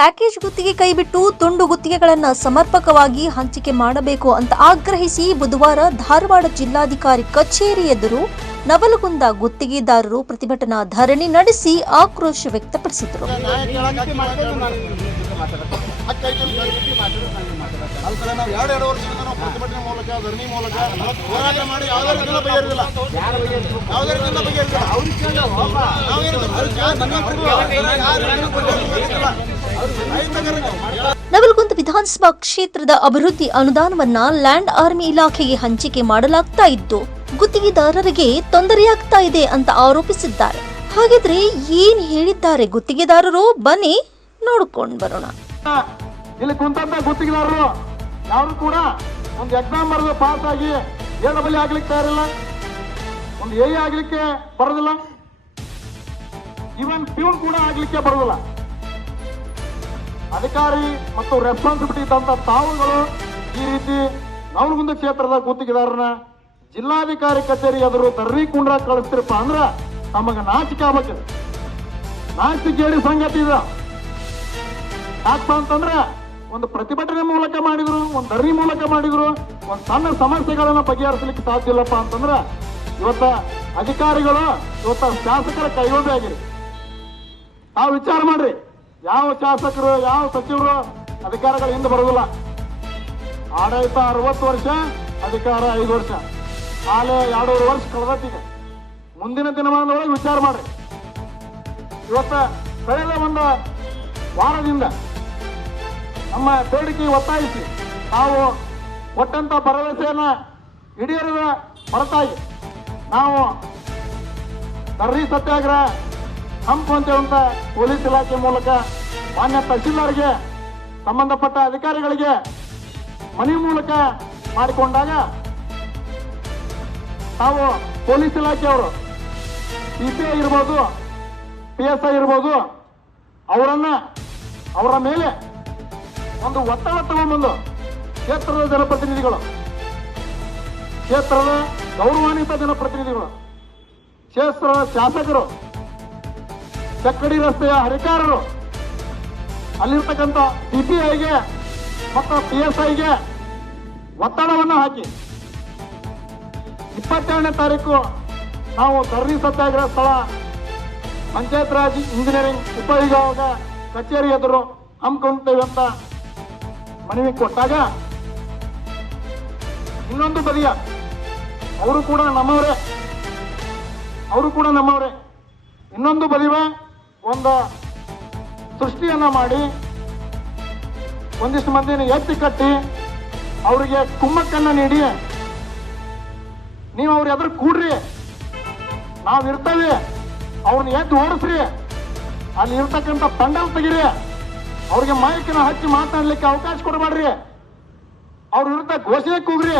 Package ಗುತ್ತಿಗೆ ಕೈಬಿಟ್ಟು ತುಂಡು ಗುತ್ತಿಗೆಗಳನ್ನು ಸಮರ್ಪಕವಾಗಿ ಹಂಚಿಕೆ ಮಾಡಬೇಕು ಅಂತ ಆಗ್ರಹಿಸಿ ಬುಧವಾರ ಧಾರವಾಡ ಜಿಲ್ಲಾಧಿಕಾರಿ ಕಚೇರಿ ಎದುರು ನವಲಗುಂದ ಗುತ್ತಿಗೆದಾರರು ಪ್ರತಿಭಟನಾ ಧರಣಿ ನಡೆಸಿ ಆಕ್ರೋಶ ವ್ಯಕ್ತಪಡಿಸಿದರು. ಏನು ನವಲಗುಂದ ವಿಧಾನಸಭಾ ಕ್ಷೇತ್ರದ ಅಭಿವೃದ್ಧಿ ಅನುದಾನವನ್ನ ಲ್ಯಾಂಡ್ ಆರ್ಮಿ ಇಲಾಖೆಗೆ ಹಂಚಿಕೆ ಮಾಡಲಾಗ್ತಾ ಇದ್ದು ಗುತ್ತಿಗೆದಾರರಿಗೆ ತೊಂದರೆಯಾಗ್ತಾ ಇದೆ ಅಂತ ಆರೋಪಿಸಿದ್ದಾರೆ. ಹಾಗಿದ್ರೆ ಏನ್ ಹೇಳಿದ್ದಾರೆ ಗುತ್ತಿಗೆದಾರರು? ಬನ್ನಿ ನೋಡ್ಕೊಂಡು ಬರೋಣ. ಇಲ್ಲಿ ಕುಂತಂತ ಗುತ್ತಿಗೆದಾರರು, ಯಾರು ಕೂಡ ಒಂದು ಎಕ್ಸಾಮ್ ಬರೆದು ಪಾಸ್ ಆಗಿ ಬಲಿ ಆಗ್ಲಿಕ್ಕೆ ತಯಾರಿಲ್ಲ. ಒಂದು ಎ ಆಗ್ಲಿಕ್ಕೆ ಬರೋದಿಲ್ಲ. ಇವನ್ ಪ್ಯೂನ್ ಕೂಡ ಆಗ್ಲಿಕ್ಕೆ ಬರೋದಿಲ್ಲ. ಅಧಿಕಾರಿ ಮತ್ತು ರೆಸ್ಪಾನ್ಸಿಬಿಲಿಟಿ ತಂದ ತಾವುಗಳು ಈ ರೀತಿ ನವಲಗುಂದ ಕ್ಷೇತ್ರದ ಗುತ್ತಿಗೆದಾರನ ಜಿಲ್ಲಾಧಿಕಾರಿ ಕಚೇರಿ ಎದುರು ದರ್ರಿ ಕುಂಡ್ರ ಕಳಿಸ್ತಿರಪ್ಪ ಅಂದ್ರೆ ನಮಗೆ ನಾಚಿಕೆ ಆಗ್ಬೇಕಿದೆ ನಾಚಿಕೇಡಿ ಸಂಗತಿ ಇದೆ. ಯಾಕಪ್ಪ ಅಂತಂದ್ರೆ ಒಂದು ಪ್ರತಿಭಟನೆ ಮೂಲಕ ಮಾಡಿದ್ರು, ಒಂದು ದರ್ರಿ ಮೂಲಕ ಮಾಡಿದ್ರು, ಒಂದು ಸಣ್ಣ ಸಮಸ್ಯೆಗಳನ್ನ ಬಗೆಹರಿಸಲಿಕ್ಕೆ ಸಾಧ್ಯ ಇಲ್ಲಪ್ಪ ಅಂತಂದ್ರೆ ಇವತ್ತ ಅಧಿಕಾರಿಗಳು, ಇವತ್ತ ಶಾಸಕರ ಕೈಗೊಂಡೇ ಆಗಿರಿ. ತಾವು ವಿಚಾರ ಮಾಡ್ರಿ. ಯಾವ ಶಾಸಕರು, ಯಾವ ಸಚಿವರು ಅಧಿಕಾರಗಳು ಹಿಂದೆ ಬರುವುದಿಲ್ಲ. ಆಡಳಿತ ಅರವತ್ತು ವರ್ಷ, ಅಧಿಕಾರ ಐದು ವರ್ಷ. ಶಾಲೆ ಎರಡೂವರೆ ವರ್ಷ ಕಳೆದತ್ತಿದೆ ಮುಂದಿನ ದಿನಮಾನದೊಳಗೆ ವಿಚಾರ ಮಾಡ್ರಿ. ಇವತ್ತ ಕಳೆದ ಒಂದು ವಾರದಿಂದ ನಮ್ಮ ಬೇಡಿಕೆ ಒತ್ತಾಯಿಸಿ ನಾವು ಕೊಟ್ಟಂತ ಭರವಸೆಯನ್ನ ಈಡೇರದ ಹೊರತಾಗಿ ನಾವು ಸರ್ರಿ ಸತ್ಯಾಗ್ರಹ ಹಮ್ಮಿಕೊಂತೇವಂತ ಪೊಲೀಸ್ ಇಲಾಖೆ ಮೂಲಕ ಮಾನ್ಯ ತಹಶೀಲ್ದಾರ್ಗೆ ಸಂಬಂಧಪಟ್ಟ ಅಧಿಕಾರಿಗಳಿಗೆ ಮನೆ ಮೂಲಕ ಮಾಡಿಕೊಂಡಾಗ ತಾವು ಪೊಲೀಸ್ ಇಲಾಖೆಯವರು ಪಿ ಐ ಇರ್ಬೋದು ಪಿ ಎಸ್ ಐ ಇರ್ಬೋದು, ಅವರನ್ನ ಅವರ ಮೇಲೆ ಒಂದು ಒತ್ತಡ ತಗೊಂಡ್ಬಂದು ಕ್ಷೇತ್ರದ ಜನಪ್ರತಿನಿಧಿಗಳು, ಕ್ಷೇತ್ರದ ಗೌರವಾನ್ವಿತ ಜನಪ್ರತಿನಿಧಿಗಳು, ಕ್ಷೇತ್ರದ ಶಾಸಕರು ಚಕ್ಕಡಿ ರಸ್ತೆಯ ಹರಿಕಾರರು. ಅಲ್ಲಿರ್ತಕ್ಕಂಥ ಸಿಪಿಐಗೆ ಮತ್ತು ಪಿ ಎಸ್ ಐಗೆ ಒತ್ತಡವನ್ನು ಹಾಕಿ. ಇಪ್ಪತ್ತೆರಡನೇ ತಾರೀಕು ನಾವು ಧರಣಿ ಸತ್ಯಾಗ್ರಹ ಸ್ಥಳ ಪಂಚಾಯತ್ ರಾಜ್ ಇಂಜಿನಿಯರಿಂಗ್ ಉಪವಿಭಾಗ ಕಚೇರಿ ಎದುರು ಹಮ್ಮಿಕೊಂಡಿದ್ದೇವೆ ಅಂತ ಮನವಿ ಕೊಟ್ಟಾಗ ಇನ್ನೊಂದು ಬದಿಯ ಅವರು ಕೂಡ ನಮ್ಮವರೇ. ಅವರು ಕೂಡ ನಮ್ಮವರೇ. ಇನ್ನೊಂದು ಬದಿವ ಒಂದು ಸೃಷ್ಟಿಯನ್ನ ಮಾಡಿ, ಒಂದಿಷ್ಟು ಮಂದಿನ ಎತ್ತಿ ಕಟ್ಟಿ, ಅವರಿಗೆ ಕುಮ್ಮಕ್ಕನ್ನ ನೀಡಿ, ನೀವು ಅವ್ರ ಎದುರು ಕೂಡ್ರಿ, ನಾವು ಇರ್ತೇವೆ ಅವ್ರನ್ನ ಎದ್ದು ಓಡಿಸ್ರಿ, ಅಲ್ಲಿ ಇರ್ತಕ್ಕಂಥ ಪಂಡಲ್ ತೆಗಿರಿ, ಅವ್ರಿಗೆ ಮಾಹಿತಿನ ಹಚ್ಚಿ ಮಾತಾಡ್ಲಿಕ್ಕೆ ಅವಕಾಶ ಕೊಡಬೇಡ್ರಿ. ಅವ್ರ ವಿರುದ್ಧ ಘೋಷಣೆ ಕೂಗ್ರಿ,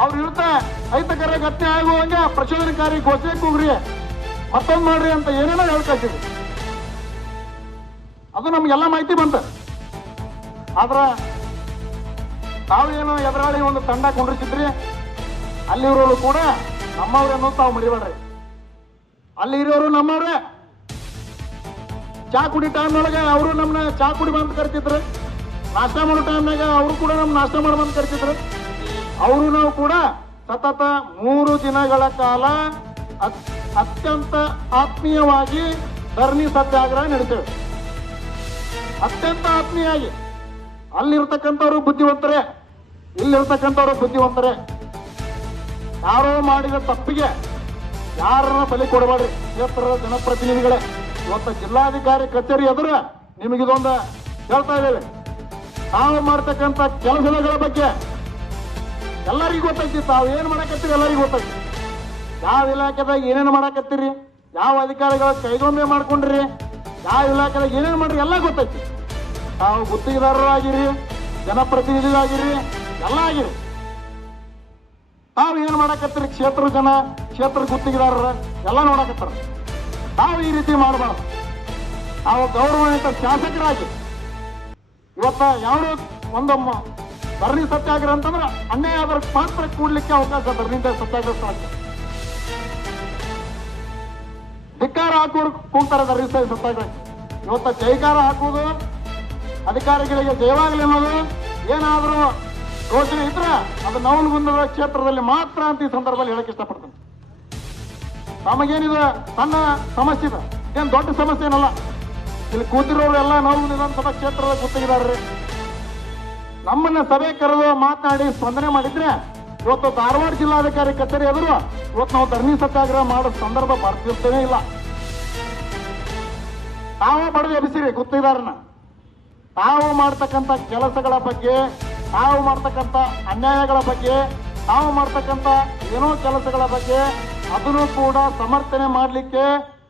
ಅವ್ರ ವಿರುದ್ಧ ಅಹಿತಕರ ಘಟನೆ ಆಗುವಂಗೆ ಪ್ರಚೋದನಕಾರಿ ಘೋಷಣೆ ಕೂಗ್ರಿ. ಮತ್ತೊಂದು ಮಾಡ್ರಿ ಅಂತ ಏನೇನೋ ಹೇಳ್ಕೊಳ್ತೀವಿ. ಅದು ನಮ್ಗೆಲ್ಲ ಮಾಹಿತಿ ಬಂತ. ಆದ್ರ ತಾವೇನೋ ಎದುರಾಳಿ ಒಂದು ತಂಡ ಕೊಂಡಿಸಿದ್ರಿ ಅಲ್ಲಿರೋರು ಕೂಡ ನಮ್ಮವ್ರನ್ನು ತಾವು ಮರಿಬೇಡ್ರಿ. ಅಲ್ಲಿ ಇರೋರು ನಮ್ಮವ್ರೆ. ಚಾ ಕುಡಿ ಟೈಮ್ನೊಳಗೆ ಅವರು ನಮ್ಮನ್ನ ಚಾ ಕುಡಿ ಬಂದು ಕರಿತಿದ್ರು. ನಾಷ್ಟ ಮಾಡೋ ಟೈಮ್ನಾಗ ಅವರು ಕೂಡ ನಮ್ಮ ನಾಷ್ಟ ಮಾಡಿ ಬಂದು ಕರಿತಿದ್ರು. ಅವರು ನಾವು ಕೂಡ ಸತತ ಮೂರು ದಿನಗಳ ಕಾಲ ಅತ್ಯಂತ ಆತ್ಮೀಯವಾಗಿ ಧರಣಿ ಸತ್ಯಾಗ್ರಹ ನಡೀತೇವೆ ಅತ್ಯಂತ ಆತ್ಮೀಯವಾಗಿ ಅಲ್ಲಿರ್ತಕ್ಕಂಥವ್ರು ಬುದ್ಧಿವಂತರೇ, ಇಲ್ಲಿರ್ತಕ್ಕಂಥವ್ರು ಬುದ್ಧಿವಂತರೇ. ಯಾರೋ ಮಾಡಿದ ತಪ್ಪಿಗೆ ಯಾರನ್ನ ಬಲಿ ಕೊಡಬೇಡ್ರಿ. ಕ್ಷೇತ್ರದ ಜನಪ್ರತಿನಿಧಿಗಳೇ, ಇವತ್ತು ಜಿಲ್ಲಾಧಿಕಾರಿ ಕಚೇರಿ ಎದುರು ನಿಮಗಿದೊಂದು ಹೇಳ್ತಾ ಇದ್ದೇವೆ ನಾವು ಮಾಡ್ತಕ್ಕಂಥ ಕೆಲಸಗಳ ಬಗ್ಗೆ ಎಲ್ಲರಿಗೂ ಗೊತ್ತೈತಿ. ತಾವು ಏನು ಮಾಡಕತ್ತೀರಿ ಎಲ್ಲರಿಗೂ ಗೊತ್ತೈತಿ. ಯಾವ ಇಲಾಖೆದಾಗ ಏನೇನು ಮಾಡಾಕತ್ತೀರಿ? ಯಾವ ಅಧಿಕಾರಿಗಳ ಕೈಗೊಂಬೆ ಮಾಡ್ಕೊಂಡ್ರಿ? ಯಾವ ಇಲಾಖೆದಾಗ ಏನೇನು ಮಾಡ್ರಿ? ಎಲ್ಲ ಗೊತ್ತೈತಿ. ತಾವು ಗುತ್ತಿಗೆದಾರರಾಗಿರಿ, ಜನಪ್ರತಿನಿಧಿಗಳಾಗಿರಿ, ಎಲ್ಲ ಆಗಿರಿ. ತಾವು ಏನು ಮಾಡಾಕತ್ತೀರಿ? ಕ್ಷೇತ್ರ ಜನ, ಕ್ಷೇತ್ರ ಗುತ್ತಿಗೆದಾರರ ಎಲ್ಲ ನೋಡಾಕತ್ತಾರ. ತಾವು ಈ ರೀತಿ ಮಾಡಬಾರ್ದು. ನಾವು ಗೌರವಾನ್ವಿತ ಶಾಸಕರಾಗಿ. ಇವತ್ತ ಯಾವುದೇ ಒಂದು ಧರಣಿ ಸತ್ಯಾಗ್ರಹ ಅಂತಂದ್ರೆ ಅನ್ಯಾಯ ಆದ್ರೆ ಪಾತ್ರ ಕೂಡ್ಲಿಕ್ಕೆ ಅವಕಾಶ ಧರಣಿ ಸತ್ಯಾಗ್ರಹ ಧಿಕ್ಕಾರ ಹಾಕೋರು ಕೂಗ್ತಾರೆ ಧರಣಿ ಸತ್ತಾಗ. ಇವತ್ತ ಜೈಕಾರ ಹಾಕುವುದು ಅಧಿಕಾರಿಗಳಿಗೆ ಜಯವಾಗಲಿ ಅನ್ನೋದು ಏನಾದರೂ ಘೋಷಣೆ ಇದ್ರೆ ಅದು ನವಲಗುಂದದ ಕ್ಷೇತ್ರದಲ್ಲಿ ಮಾತ್ರ ಅಂತ ಈ ಸಂದರ್ಭದಲ್ಲಿ ಹೇಳಕ್ ಇಷ್ಟಪಡ್ತೇನೆ. ನಮಗೇನಿದೆ ಸಣ್ಣ ಸಮಸ್ಯೆ ಇದೆ. ಏನು ದೊಡ್ಡ ಸಮಸ್ಯೆ ಏನಲ್ಲ. ಇಲ್ಲಿ ಕೂತಿರೋರು ಎಲ್ಲ ನಾವು ವಿಧಾನಸಭಾ ಕ್ಷೇತ್ರದ ಗುತ್ತಿಗೆದಾರರು. ನಮ್ಮನ್ನ ಸಭೆ ಕರೆದು ಮಾತನಾಡಿ ಸ್ಪಂದನೆ ಮಾಡಿದ್ರೆ ಇವತ್ತು ಧಾರವಾಡ ಜಿಲ್ಲಾಧಿಕಾರಿ ಕಚೇರಿ ಎದುರು ಇವತ್ತು ನಾವು ಧರಣಿ ಸತ್ಯಾಗ್ರಹ ಮಾಡೋ ಸಂದರ್ಭ ಬರ್ತಿರ್ತೇನೆ ಇಲ್ಲ. ತಾವು ಬಡದು ಎಬ್ಬಿಸಿರಿ ಗುತ್ತಿದಾರನ. ತಾವು ಮಾಡ್ತಕ್ಕಂಥ ಕೆಲಸಗಳ ಬಗ್ಗೆ, ತಾವು ಮಾಡ್ತಕ್ಕಂಥ ಅನ್ಯಾಯಗಳ ಬಗ್ಗೆ, ತಾವು ಮಾಡ್ತಕ್ಕಂಥ ಏನೋ ಕೆಲಸಗಳ ಬಗ್ಗೆ ಅದನ್ನು ಕೂಡ ಸಮರ್ಥನೆ ಮಾಡಲಿಕ್ಕೆ,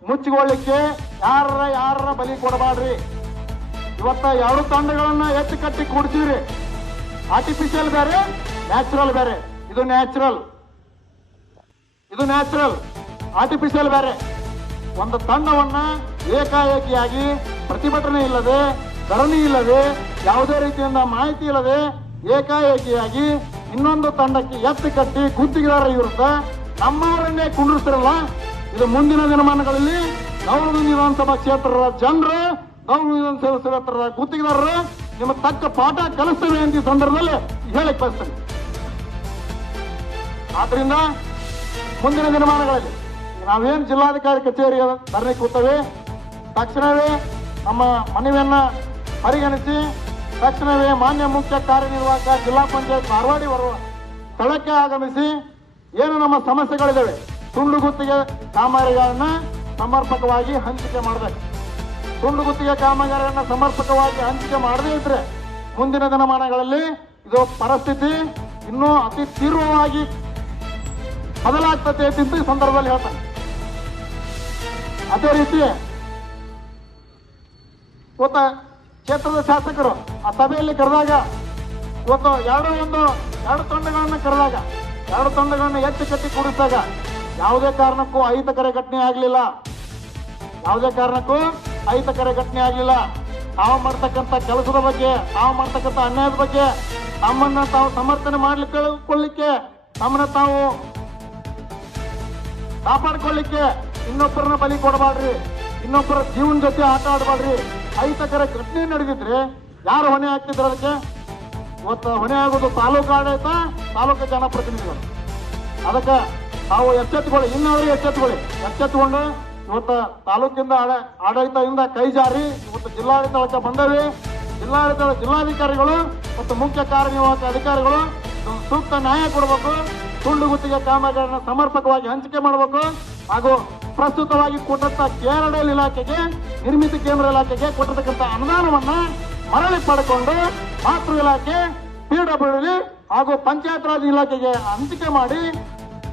ಮುಚ್ಚಿಕೊಳ್ಳಿಕ್ಕೆ ಯಾರ ಯಾರ ಬಲಿ ಕೊಡಬಾಡ್ರಿ ಇವತ್ತ ಎರಡು ತಂಡಗಳನ್ನ ಎತ್ತು ಕಟ್ಟಿ ಕೂಡ್ತೀವ್ರಿ ಆರ್ಟಿಫಿಷಿಯಲ್ ಬೇರೆ ನ್ಯಾಚುರಲ್ ಬೇರೆ. ಇದು ನ್ಯಾಚುರಲ್ ಇದು ನ್ಯಾಚುರಲ್ ಆರ್ಟಿಫಿಷಿಯಲ್ ಬೇರೆ. ಒಂದು ತಂಡವನ್ನ ಏಕಾಏಕಿಯಾಗಿ ಪ್ರತಿಭಟನೆ ಇಲ್ಲದೆ, ಧರಣಿ ಇಲ್ಲದೆ, ಯಾವುದೇ ರೀತಿಯಿಂದ ಮಾಹಿತಿ ಇಲ್ಲದೆ ಏಕಾಏಕಿಯಾಗಿ ಇನ್ನೊಂದು ತಂಡಕ್ಕೆ ಎತ್ತು ಕಟ್ಟಿ ಗುತ್ತಿಗೆದಾರ ವಿರುದ್ಧ ನಮ್ಮವರನ್ನೇ ಕುಂಡಿಸ್ತಿರಲ್ಲ ಇದು ಮುಂದಿನ ದಿನಮಾನಗಳಲ್ಲಿ ಗೌರವ ವಿಧಾನಸಭಾ ಕ್ಷೇತ್ರದ ಜನರು, ಗೌರವ ವಿಧಾನಸಭಾ ಕ್ಷೇತ್ರದ ಗುತ್ತಿಗೆದಾರರು ನಿಮ್ಮ ತಕ್ಕ ಪಾಠ ಕಲಿಸ್ತೇವೆ ಅಂತ ಈ ಸಂದರ್ಭದಲ್ಲಿ ಹೇಳಕ್ ಬಯಸ್ತೇನೆ. ಆದ್ರಿಂದ ಮುಂದಿನ ದಿನಮಾನಗಳಲ್ಲಿ ನಾವೇನು ಜಿಲ್ಲಾಧಿಕಾರಿ ಕಚೇರಿ ಧರಣಿ ಕೂತವೆ, ತಕ್ಷಣವೇ ನಮ್ಮ ಮನವಿಯನ್ನ ಪರಿಗಣಿಸಿ, ತಕ್ಷಣವೇ ಮಾನ್ಯ ಮುಖ್ಯ ಕಾರ್ಯನಿರ್ವಾಹಕ ಜಿಲ್ಲಾ ಪಂಚಾಯತ್ ಧಾರವಾಡಿ ಬರುವ ಸ್ಥಳಕ್ಕೆ ಆಗಮಿಸಿ ಏನು ನಮ್ಮ ಸಮಸ್ಯೆಗಳಿದ್ದಾವೆ ತುಂಡು ಗುತ್ತಿಗೆ ಕಾಮಗಾರಿಗಳನ್ನ ಸಮರ್ಪಕವಾಗಿ ಹಂಚಿಕೆ ಮಾಡಬೇಕು. ತುಂಡು ಗುತ್ತಿಗೆ ಕಾಮಗಾರಿಗಳನ್ನ ಸಮರ್ಪಕವಾಗಿ ಹಂಚಿಕೆ ಮಾಡದೇ ಇದ್ರೆ ಮುಂದಿನ ದಿನಮಾನಗಳಲ್ಲಿ ಇದು ಪರಿಸ್ಥಿತಿ ಇನ್ನೂ ಅತಿ ತೀವ್ರವಾಗಿ ಬದಲಾಗ್ತದೆ ಅಂತ ಈ ಸಂದರ್ಭದಲ್ಲಿ ಹೇಳ್ತಾರೆ ಅದೇ ರೀತಿ ಇವತ್ತ ಕ್ಷೇತ್ರದ ಶಾಸಕರು ಆ ಸಭೆಯಲ್ಲಿ ಕರೆದಾಗ ಇವತ್ತು ಎರಡು ಒಂದು, ಎರಡು ತಂಡಗಳನ್ನ ಕರೆದಾಗ, ಎರಡು ತಂಡಗಳನ್ನ ಹೆಚ್ಚು ಕಟ್ಟಿ ಕೂಡಿಸಿದಾಗ ಯಾವುದೇ ಕಾರಣಕ್ಕೂ ಅಹಿತಕರ ಘಟನೆ ಆಗಲಿಲ್ಲ. ಯಾವುದೇ ಕಾರಣಕ್ಕೂ ಅಹಿತಕರ ಘಟನೆ ಆಗಲಿಲ್ಲ. ತಾವು ಮಾಡ್ತಕ್ಕಂಥ ಕೆಲಸದ ಬಗ್ಗೆ, ತಾವು ಮಾಡ್ತಕ್ಕಂಥ ಅನ್ಯಾಯದ ಬಗ್ಗೆ ತಮ್ಮನ್ನ ತಾವು ಸಮರ್ಥನೆ ಮಾಡ್ಲಿಕ್ಕೆ ಕೊಳ್ಳಿಕ್ಕೆ ತಮ್ಮನ್ನ ತಾವು ಕಾಪಾಡ್ಕೊಳ್ಳಿಕ್ಕೆ ಇನ್ನೊಬ್ಬರನ್ನ ಬಲಿ ಕೊಡಬಾಡ್ರಿ, ಇನ್ನೊಬ್ಬರ ಜೀವನ ಜೊತೆ ಆಟ ಆಡಬಾಡ್ರಿ. ಅಹಿತಕರ ಘಟನೆ ನಡೆದಿದ್ರೆ ಯಾರು ಹೊಣೆ ಹಾಕ್ತಿದ್ರು ಅದಕ್ಕೆ? ಇವತ್ತು ಹೊಣೆ ಆಗೋದು ತಾಲೂಕು ಆಡಳಿತ, ತಾಲೂಕು ಜನಪ್ರತಿನಿಧಿಗಳು. ಅದಕ್ಕೆ ತಾವು ಎಚ್ಚೆತ್ತುಕೊಳ್ಳಿ, ಇನ್ನಾದ್ರೂ ಎಚ್ಚೆತ್ತುಕೊಳ್ಳಿ. ಎಚ್ಚೆತ್ತುಕೊಂಡು ಇವತ್ತು ತಾಲೂಕಿಂದ ಆಡ- ಆಡಳಿತದಿಂದ ಕೈ ಜಾರಿ, ಇವತ್ತು ಜಿಲ್ಲಾಡಳಿತಕ್ಕೆ ಬಂದವೆ ಜಿಲ್ಲಾಡಳಿತ ಜಿಲ್ಲಾಧಿಕಾರಿಗಳು ಮತ್ತು ಮುಖ್ಯ ಕಾರ್ಯನಿರ್ವಾಹಕ ಅಧಿಕಾರಿಗಳು ಸೂಕ್ತ ನ್ಯಾಯ ಕೊಡಬೇಕು. ತುಂಡು ಗುತ್ತಿಗೆ ಕಾಮಗಾರಿಯನ್ನು ಸಮರ್ಪಕವಾಗಿ ಹಂಚಿಕೆ ಮಾಡಬೇಕು ಹಾಗೂ ಪ್ರಸ್ತುತವಾಗಿ ಕೊಟ್ಟಂತ ಕೇರಳ ಇಲಾಖೆಗೆ, ನಿರ್ಮಿತ ಕೇಂದ್ರ ಇಲಾಖೆಗೆ ಕೊಟ್ಟಿರ್ತಕ್ಕಂಥ ಅನುದಾನವನ್ನ ಮರಳಿ ಪಡ್ಕೊಂಡು ಮಾತೃ ಇಲಾಖೆ ಪಿಡಬ್ಲ್ಯೂ ಹಾಗೂ ಪಂಚಾಯತ್ ರಾಜ್ ಇಲಾಖೆಗೆ ಹಂಚಿಕೆ ಮಾಡಿ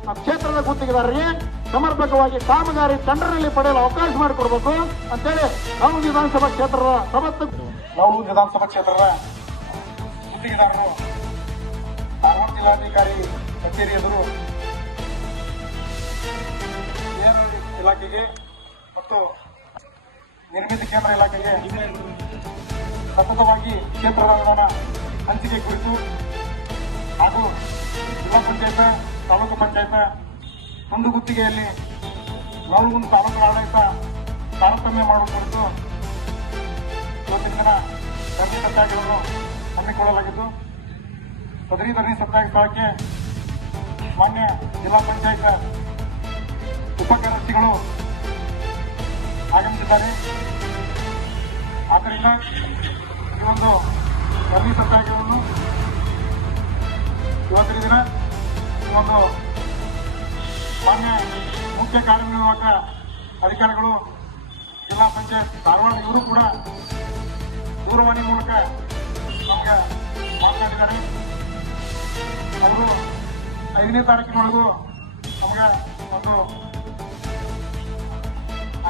ಆ ಕ್ಷೇತ್ರದ ಗುತ್ತಿಗೆದಾರರಿಗೆ ಸಮರ್ಪಕವಾಗಿ ಕಾಮಗಾರಿ ಟೆಂಡರ್ನಲ್ಲಿ ಪಡೆಯಲು ಅವಕಾಶ ಮಾಡಿಕೊಡ್ಬೇಕು ಅಂತೇಳಿ ನಾವು ವಿಧಾನಸಭಾ ಕ್ಷೇತ್ರದ ಸಮಸ್ತ ನಾವು ವಿಧಾನಸಭಾ ಕ್ಷೇತ್ರದ ಗುತ್ತಿಗೆದಾರರು ಜಿಲ್ಲಾಧಿಕಾರಿ ಕಚೇರಿ ಎದುರು ಇಲಾಖೆಗೆ ಮತ್ತು ನಿರ್ಮಿತ ಕೇಂದ್ರ ಇಲಾಖೆಗೆ ಸತತವಾಗಿ ಕ್ಷೇತ್ರದ ಅನುದಾನ ಹಂಚಿಕೆ ಕುರಿತು ಹಾಗೂ ಜಿಲ್ಲಾ ಪಂಚಾಯತ್, ತಾಲೂಕು ಪಂಚಾಯತ್ ಒಂದು ಗುತ್ತಿಗೆಯಲ್ಲಿ ನವಲಗುಂದ ತಾಲೂಕು ಆಡಳಿತ ತಾರತಮ್ಯ ಮಾಡುವ ಕುರಿತು ಇವತ್ತಿನ ದಿನ ಧರಣಿ ಸತ್ಯಾಗ್ರಹವನ್ನು ಹಮ್ಮಿಕೊಳ್ಳಲಾಗಿದ್ದು ಸದರಿ ಧರಣಿ ಸತ್ಯಾಗ್ರಹ ಸ್ಥಳಕ್ಕೆ ಮಾನ್ಯ ಜಿಲ್ಲಾ ಪಂಚಾಯತ್ ಉಪಕಾರ್ಯದರ್ಶಿಗಳು ಆಗಮಿಸಿದ್ದಾರೆ. ಆದ್ದರಿಂದ ಈ ಒಂದು ಧರಣಿ ಸತ್ಯಾಗ್ರಹವನ್ನು ಇವತ್ತಿನ ದಿನ ಒಂದು ಮಾನ್ಯ ಮುಖ್ಯ ಕಾರ್ಯನಿರ್ವಾಹಕ ಅಧಿಕಾರಿಗಳು ಜಿಲ್ಲಾ ಪಂಚಾಯತ್ ಧಾರವಾಡ ಇವರು ಕೂಡ ದೂರವಾಣಿ ಮೂಲಕ ನಮಗೆ ಮಾತನಾಡಿದ್ದಾರೆ. ಅವರು ಐದನೇ ತಾರೀಕಿನೊಳಗೂ ನಮಗೆ ಒಂದು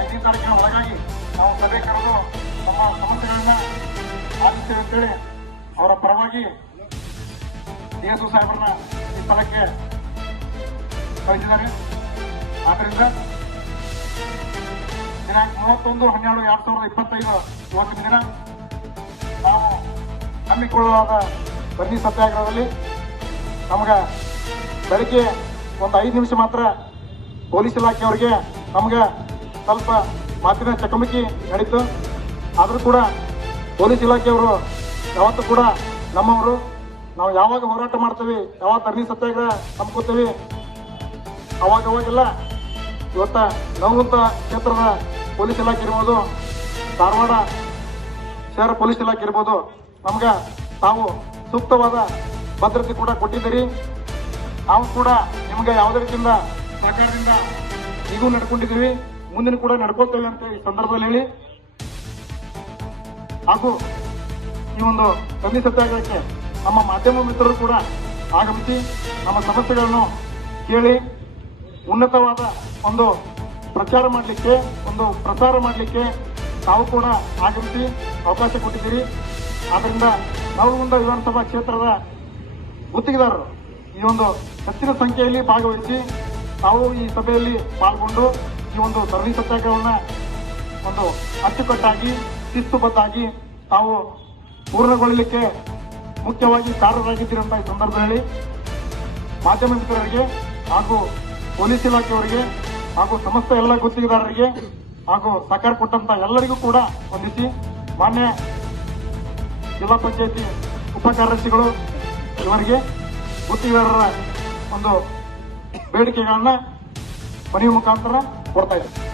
ಐದನೇ ತಾರೀಕಿನ ಒಳಗಾಗಿ ನಾವು ಸಭೆ ಕರೆದು ನಮ್ಮ ಸಮಸ್ಯೆಗಳನ್ನ ಆಲಿಸ್ತೇವೆ ಅಂತೇಳಿ ಅವರ ಪರವಾಗಿ ಡಿಎಸ್ಒ ಸಾಹೇಬರನ್ನ ಈ ಸ್ಥಳಕ್ಕೆ ಕಳಿಸಿದ್ದಾರೆ. ಆದ್ದರಿಂದ ದಿನಾಂಕ ಮೂವತ್ತೊಂದು, ಹನ್ನೆರಡು, ಎರಡ್ ಸಾವಿರದ ಇಪ್ಪತ್ತೈದು ಇವತ್ತಿನ ದಿನ ನಾವು ಹಮ್ಮಿಕೊಳ್ಳುವಾಗ ಬನ್ನಿ ಸತ್ಯಾಗ್ರಹದಲ್ಲಿ. ನಮ್ಗೆ ಬೆಳಿಗ್ಗೆ ಒಂದು ಐದು ನಿಮಿಷ ಮಾತ್ರ ಪೊಲೀಸ್ ಇಲಾಖೆಯವರಿಗೆ ನಮ್ಗೆ ಸ್ವಲ್ಪ ಮಾತಿನ ಚಕಮಕಿ ನಡೀತು. ಆದರೂ ಕೂಡ ಪೊಲೀಸ್ ಇಲಾಖೆಯವರು ಯಾವತ್ತೂ ಕೂಡ ನಮ್ಮವರು. ನಾವು ಯಾವಾಗ ಹೋರಾಟ ಮಾಡ್ತೀವಿ, ಯಾವಾಗ ಧರಣಿ ಸತ್ಯಾಗ್ರಹ ನಂಬ್ಕೋತೀವಿ ಅವಾಗ ಅವಾಗೆಲ್ಲ ಇವತ್ತ ನವಗುಂತ ಕ್ಷೇತ್ರದ ಪೊಲೀಸ್ ಇಲಾಖೆ ಇರ್ಬೋದು, ಧಾರವಾಡ ಶಹರ ಪೊಲೀಸ್ ಇಲಾಖೆ ಇರ್ಬೋದು, ನಮ್ಗೆ ತಾವು ಸೂಕ್ತವಾದ ಭದ್ರತೆ ಕೂಡ ಕೊಟ್ಟಿದ್ದೀರಿ. ನಾವು ಕೂಡ ನಿಮ್ಗೆ ಯಾವುದೇ ರೀತಿಯಿಂದ ಸಹಕಾರದಿಂದ ಈಗೂ ನಡ್ಕೊಂಡಿದ್ದೀವಿ. ಮುಂದಿನ ಕೂಡ ನಡ್ಕೋತೇವೆ ಅಂತ ಈ ಸಂದರ್ಭದಲ್ಲಿ ಹೇಳಿ. ಹಾಗೂ ಈ ಒಂದು ಸಂಧಿ ಸತ್ಯಾಗ್ರಹಕ್ಕೆ ನಮ್ಮ ಮಾಧ್ಯಮ ಮಿತ್ರರು ಕೂಡ ಆಗಮಿಸಿ ನಮ್ಮ ಸಮಸ್ಯೆಗಳನ್ನು ಕೇಳಿ ಉನ್ನತವಾದ ಒಂದು ಪ್ರಚಾರ ಮಾಡಲಿಕ್ಕೆ, ಒಂದು ಪ್ರಸಾರ ಮಾಡಲಿಕ್ಕೆ ತಾವು ಕೂಡ ಆಗಮಿಸಿ ಅವಕಾಶ ಕೊಟ್ಟಿದ್ದೀರಿ. ಆದ್ದರಿಂದ ನವಲಗುಂದ ವಿಧಾನಸಭಾ ಕ್ಷೇತ್ರದ ಗುತ್ತಿಗೆದಾರರು ಈ ಒಂದು ಹೆಚ್ಚಿನ ಸಂಖ್ಯೆಯಲ್ಲಿ ಭಾಗವಹಿಸಿ ತಾವು ಈ ಸಭೆಯಲ್ಲಿ ಪಾಲ್ಗೊಂಡು ಈ ಒಂದು ಧರಣಿ ಸತ್ಯಾಗ್ರಹವನ್ನ ಒಂದು ಅಚ್ಚುಕಟ್ಟಾಗಿ, ಶಿಸ್ತುಬದ್ಧಾಗಿ ತಾವು ಪೂರ್ಣಗೊಳ್ಳಲಿಕ್ಕೆ ಮುಖ್ಯವಾಗಿ ಕಾರಣರಾಗಿದ್ದೀರಿ ಈ ಸಂದರ್ಭದಲ್ಲಿ ಮಾಧ್ಯಮ ಮಿತ್ರರಿಗೆ ಹಾಗೂ ಪೊಲೀಸ್ ಇಲಾಖೆಯವರಿಗೆ ಹಾಗೂ ಸಮಸ್ತ ಎಲ್ಲ ಗುತ್ತಿಗೆದಾರರಿಗೆ ಹಾಗೂ ಸಹಕಾರ ಕೊಟ್ಟಂತ ಎಲ್ಲರಿಗೂ ಕೂಡ ವಂದಿಸಿ ಮಾನ್ಯ ಜಿಲ್ಲಾ ಪಂಚಾಯತಿ ಉಪ ಕಾರ್ಯದರ್ಶಿಗಳು ಇವರಿಗೆ ಗುತ್ತಿಗೆದಾರರ ಒಂದು ಬೇಡಿಕೆಗಳನ್ನ ಮನವಿ ಮುಖಾಂತರ ಕೊಡ್ತಾ ಇದ್ದಾರೆ.